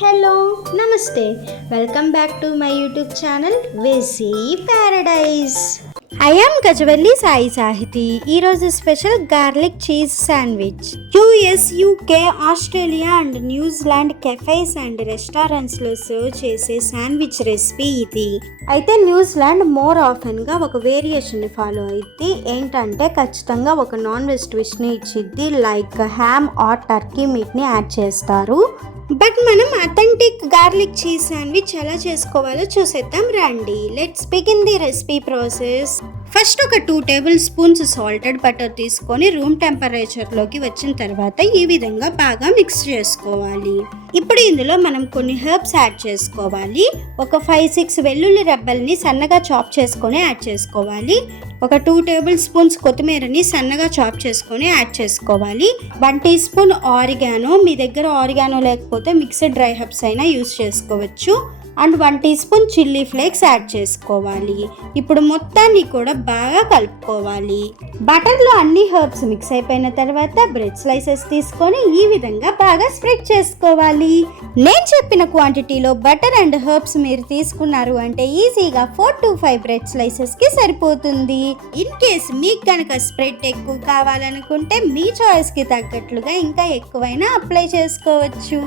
Hello నమస్తే welcome back to my YouTube channel వెసీ Paradise. I am Gajavalli Sai Sahiti. ఈరోజు special garlic cheese sandwich. US, UK, Australia and New Zealand cafes and రెస్టారెంట్స్లో serve చేసే sandwich recipe ఇది. అయితే New Zealand more ఆఫెన్గా ఒక వేరియేషన్ని follow అయితే ఏంటంటే ఖచ్చితంగా ఒక నాన్ వెజ్ ట్విస్ట్ని ఇచ్చిద్ది. లైక్ హ్యామ్ ఆర్ టర్కీ మీట్ని యాడ్ చేస్తారు. బట్ మనం అథెంటిక్ గార్లిక్ చీజ్ శాండ్విచ్ ఎలా చేసుకోవాలో చూసేద్దాం రండి. Let's begin the recipe process. First ఒక 2 టేబుల్ స్పూన్స్ సాల్టెడ్ బటర్ తీసుకొని రూమ్ టెంపరేచర్లోకి వచ్చిన తర్వాత ఈ విధంగా బాగా మిక్స్ చేసుకోవాలి. ఇప్పుడు ఇందులో మనం కొన్ని హెర్బ్స్ యాడ్ చేసుకోవాలి. ఒక 5-6 వెల్లుల్లి రెబ్బల్ని సన్నగా చాప్ చేసుకొని యాడ్ చేసుకోవాలి. ఒక 2 టేబుల్ స్పూన్స్ కొత్తిమీరని సన్నగా చాప్ చేసుకొని యాడ్ చేసుకోవాలి. 1 టీ స్పూన్ ఆరిగానో, మీ దగ్గర ఆరిగానో లేకపోతే మిక్స్డ్ డ్రై హెర్బ్స్ అయినా యూస్ చేసుకోవచ్చు. And 1 teaspoon chilli flakes add చేసుకోవాలి. ఇప్పుడు మొత్తాన్ని కూడా బాగా కలుపుకోవాలి. బటర్లో అన్ని హెర్బ్స్ మిక్స్ అయిపోయిన తర్వాత బ్రెడ్ స్లైసెస్ తీసుకొని ఈ విధంగా బాగా స్ప్రెడ్ చేసుకోవాలి. నేను చెప్పిన క్వాంటిటీలో బటర్ అండ్ హెర్బ్స్ మీరు తీసుకున్నారు అంటే ఈజీగా 4 to 5 బ్రెడ్ స్లైసెస్ కి సరిపోతుంది. ఇన్ కేస్ మీకు కనుక స్ప్రెడ్ ఎక్కువ కావాలనుకుంటే మీ చాయిస్ కి తగ్గట్లుగా ఇంకా ఎక్కువైనా అప్లై చేసుకోవచ్చు.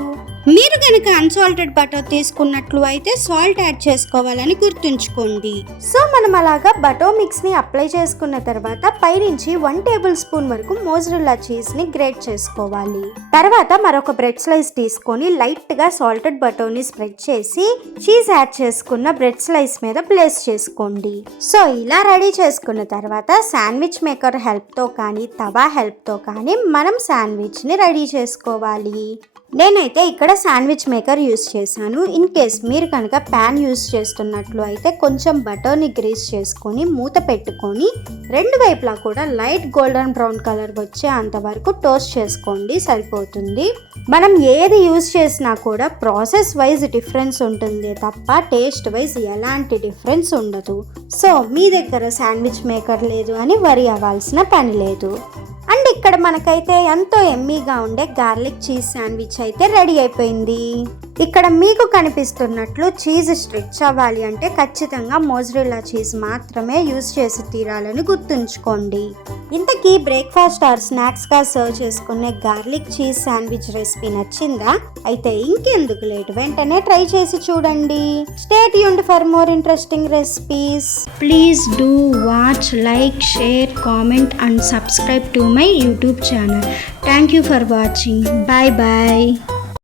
మీరు కనుక అన్సాల్టెడ్ బటర్ తీసుకున్నట్లు అయితే సాల్ట్ యాడ్ చేసుకోవాలని గుర్తుంచుకోండి. సో మనం అలాగా బటర్ మిక్స్ ని అప్లై చేసుకున్న తర్వాత పైనుంచి 1 టేబుల్ స్పూన్ వరకు మోజరెల్లా చీజ్ ని గ్రేట్ చేసుకోవాలి. తర్వాత మరొక బ్రెడ్ స్లైస్ తీసుకొని లైట్ గా సాల్టెడ్ బటర్ ని స్ప్రెడ్ చేసి చీజ్ యాడ్ చేసుకున్న బ్రెడ్ స్లైస్ మీద ప్లేస్ చేసుకోండి. సో ఇలా రెడీ చేసుకున్న తర్వాత శాండ్విచ్ మేకర్ హెల్ప్ తో కానీ తవా హెల్ప్ తో కానీ మనం శాండ్విచ్ ని రెడీ చేసుకోవాలి. నేనైతే ఇక్కడ శాండ్విచ్ మేకర్ యూస్ చేశాను. ఇన్ కేస్ మీరు కనుక ప్యాన్ యూస్ చేస్తున్నట్లు అయితే కొంచెం బటర్ని గ్రీస్ చేసుకొని మూత పెట్టుకొని 2 వైపులా కూడా లైట్ గోల్డెన్ బ్రౌన్ కలర్ వచ్చే అంతవరకు టోస్ట్ చేసుకోండి, సరిపోతుంది. మనం ఏది యూస్ చేసినా కూడా ప్రాసెస్ వైజ్ డిఫరెన్స్ ఉంటుంది తప్ప టేస్ట్ వైజ్ ఎలాంటి డిఫరెన్స్ ఉండదు. సో మీ దగ్గర శాండ్విచ్ మేకర్ లేదు అని వరి అవ్వాల్సిన పని లేదు. అండ్ ఇక్కడ మనకైతే ఎంతో ఎమ్మీగా ఉండే గార్లిక్ చీజ్ శాండ్విచ్ అయితే రెడీ అయిపోయింది. ఇక్కడ మీకు కనిపిస్తున్నట్లు చీజ్ స్ట్రెచ్ అవ్వాలి అంటే ఖచ్చితంగా మోజరెల్లా చీజ్ మాత్రమే యూజ్ చేసి తీరాలని గుర్తుంచుకోండి. ఇంతకీ బ్రేక్ఫాస్ట్ ఆర్ స్నాక్స్గా సర్వ్ చేసుకునే గార్లిక్ చీజ్ శాండ్విచ్ రెసిపీ నచ్చిందా? అయితే ఇంకెందుకు లేట్, వెంటనే ట్రై చేసి చూడండి. Stay tuned for more interesting recipes. Please do watch, like, share, comment and subscribe to my YouTube channel. Thank you for watching. Bye bye.